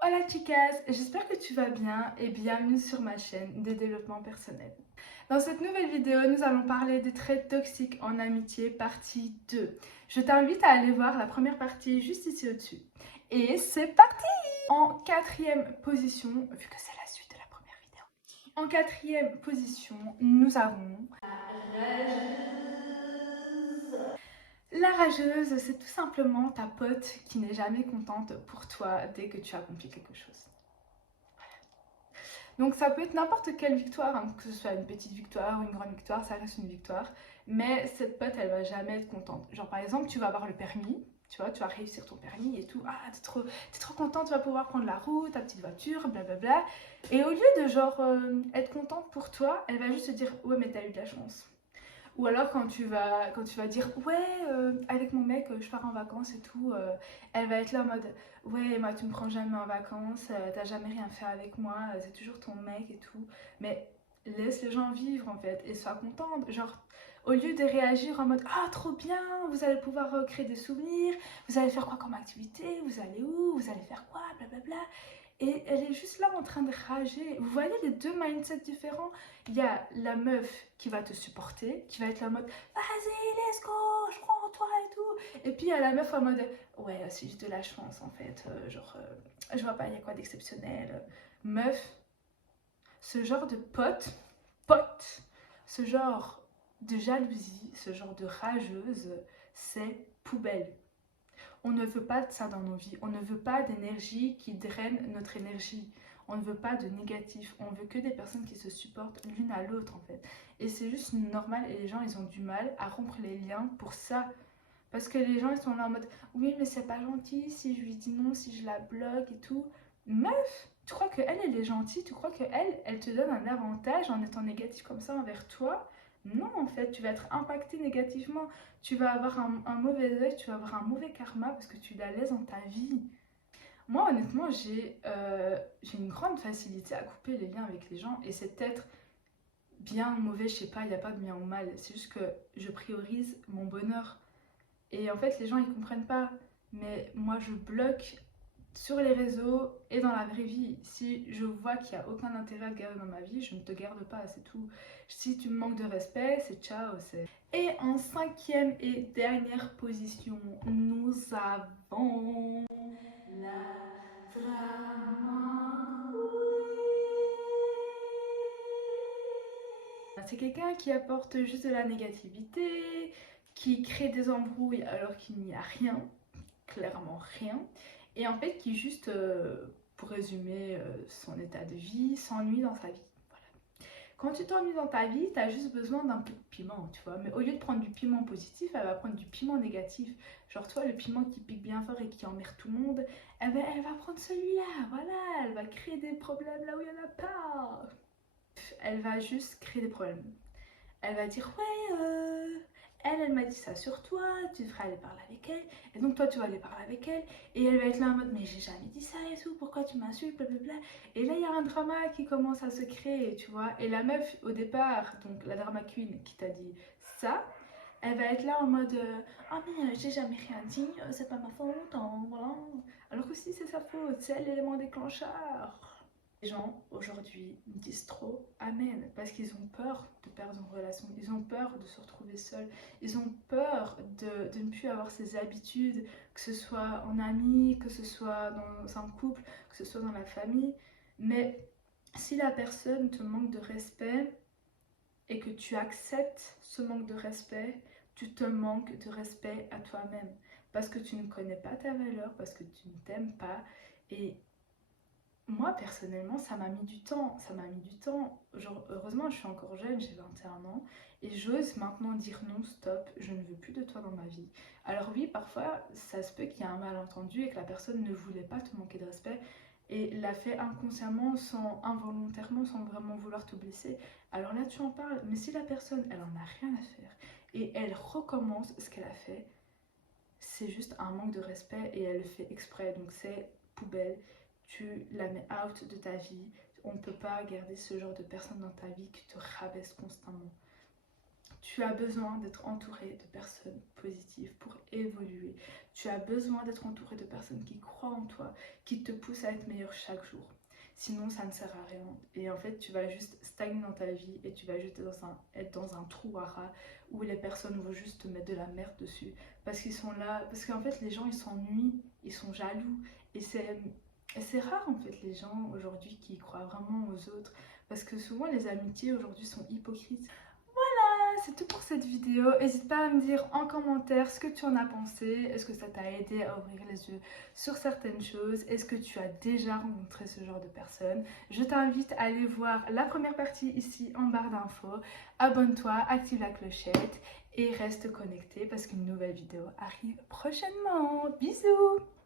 Hola chicas, j'espère que tu vas bien et bienvenue sur ma chaîne de développement personnel. Dans cette nouvelle vidéo, nous allons parler des traits toxiques en amitié partie 2. Je t'invite à aller voir la première partie juste ici au-dessus. Et c'est parti! En quatrième position, vu que c'est la suite de la première vidéo, en quatrième position, nous avons la rageuse. La rageuse, c'est tout simplement ta pote qui n'est jamais contente pour toi dès que tu accomplis quelque chose. Donc ça peut être n'importe quelle victoire, hein, que ce soit une petite victoire ou une grande victoire, ça reste une victoire. Mais cette pote, elle va jamais être contente. Genre par exemple, tu vas avoir le permis, tu vois, tu vas réussir ton permis et tout. Ah, t'es trop contente, tu vas pouvoir prendre la route, ta petite voiture, blablabla. Et au lieu de genre être contente pour toi, elle va juste se dire ouais mais t'as eu de la chance. Ou alors quand tu vas dire ouais avec mon mec je pars en vacances et tout, elle va être là en mode ouais moi tu me prends jamais en vacances, t'as jamais rien fait avec moi, c'est toujours ton mec et tout. Mais laisse les gens vivre en fait et sois contente. Genre au lieu de réagir en mode ah trop bien, vous allez pouvoir créer des souvenirs, vous allez faire quoi comme activité, vous allez où, vous allez faire quoi, blablabla. Et elle est juste là en train de rager. Vous voyez les deux mindsets différents. Il y a la meuf qui va te supporter, qui va être là en mode vas-y, let's go, je crois en toi et tout. Et puis il y a la meuf en mode ouais, c'est juste de la chance en fait. Je vois pas, il y a quoi d'exceptionnel. Meuf, ce genre de pote, ce genre de jalousie, ce genre de rageuse, c'est poubelle. On ne veut pas de ça dans nos vies. On ne veut pas d'énergie qui draine notre énergie. On ne veut pas de négatif. On veut que des personnes qui se supportent l'une à l'autre en fait. Et c'est juste normal et les gens ils ont du mal à rompre les liens pour ça. Parce que les gens ils sont là en mode oui mais c'est pas gentil si je lui dis non, si je la bloque et tout. Meuf, tu crois qu'elle elle est gentille? Tu crois qu'elle elle te donne un avantage en étant négatif comme ça envers toi? Non en fait, tu vas être impacté négativement. Tu vas avoir un mauvais œil, tu vas avoir un mauvais karma parce que tu la laisses dans ta vie. Moi honnêtement j'ai une grande facilité à couper les liens avec les gens et c'est peut-être bien ou mauvais, je sais pas, il n'y a pas de bien ou mal. C'est juste que je priorise mon bonheur. Et en fait, les gens, ils comprennent pas. Mais moi, je bloque sur les réseaux et dans la vraie vie. Si je vois qu'il n'y a aucun intérêt à te garder dans ma vie, je ne te garde pas, c'est tout. Si tu me manques de respect, c'est ciao, c'est... Et en cinquième et dernière position, nous avons la drama queen. C'est quelqu'un qui apporte juste de la négativité, qui crée des embrouilles alors qu'il n'y a rien, clairement rien, et en fait qui juste, pour résumer son état de vie, s'ennuie dans sa vie. Voilà. Quand tu t'ennuies dans ta vie, tu as juste besoin d'un peu de piment, tu vois. Mais au lieu de prendre du piment positif, elle va prendre du piment négatif. Genre toi, le piment qui pique bien fort et qui emmerde tout le monde, elle va prendre celui-là, voilà, elle va créer des problèmes là où il n'y en a pas. Elle va juste créer des problèmes. Elle va dire ouais elle m'a dit ça sur toi, tu devrais aller parler avec elle, et donc toi tu vas aller parler avec elle, et elle va être là en mode mais j'ai jamais dit ça et tout, pourquoi tu m'insultes, blablabla. Et là il y a un drama qui commence à se créer, tu vois, et la meuf au départ, donc la drama queen qui t'a dit ça, elle va être là en mode ah mais j'ai jamais rien dit, c'est pas ma faute, hein, voilà. Alors que si c'est sa faute, c'est elle l'élément déclencheur. Les gens aujourd'hui disent trop amen parce qu'ils ont peur de perdre une relation, ils ont peur de se retrouver seuls, ils ont peur de ne plus avoir ses habitudes, que ce soit en amis, que ce soit dans un couple, que ce soit dans la famille. Mais si la personne te manque de respect et que tu acceptes ce manque de respect, tu te manques de respect à toi-même parce que tu ne connais pas ta valeur, parce que tu ne t'aimes pas. Et moi, personnellement, ça m'a mis du temps. Ça m'a mis du temps. Genre, heureusement, je suis encore jeune, j'ai 21 ans. Et j'ose maintenant dire non, stop, je ne veux plus de toi dans ma vie. Alors oui, parfois, ça se peut qu'il y ait un malentendu et que la personne ne voulait pas te manquer de respect et l'a fait inconsciemment, sans involontairement, sans vraiment vouloir te blesser. Alors là, tu en parles. Mais si la personne, elle en a rien à faire et elle recommence ce qu'elle a fait, c'est juste un manque de respect et elle le fait exprès. Donc c'est poubelle, tu la mets out de ta vie. On ne peut pas garder ce genre de personne dans ta vie qui te rabaisse constamment. Tu as besoin d'être entouré de personnes positives pour évoluer. Tu as besoin d'être entouré de personnes qui croient en toi, qui te poussent à être meilleur chaque jour. Sinon, ça ne sert à rien. Et en fait, tu vas juste stagner dans ta vie et tu vas juste être dans un trou à rats où les personnes vont juste te mettre de la merde dessus. Parce qu'ils sont là, parce qu'en fait, les gens, ils s'ennuient, ils sont jaloux. Et c'est rare, en fait, les gens aujourd'hui qui croient vraiment aux autres. Parce que souvent, les amitiés aujourd'hui sont hypocrites. C'est tout pour cette vidéo. N'hésite pas à me dire en commentaire ce que tu en as pensé. Est-ce que ça t'a aidé à ouvrir les yeux sur certaines choses? Est-ce que tu as déjà rencontré ce genre de personnes? Je t'invite à aller voir la première partie ici en barre d'infos. Abonne-toi, active la clochette et reste connecté parce qu'une nouvelle vidéo arrive prochainement. Bisous!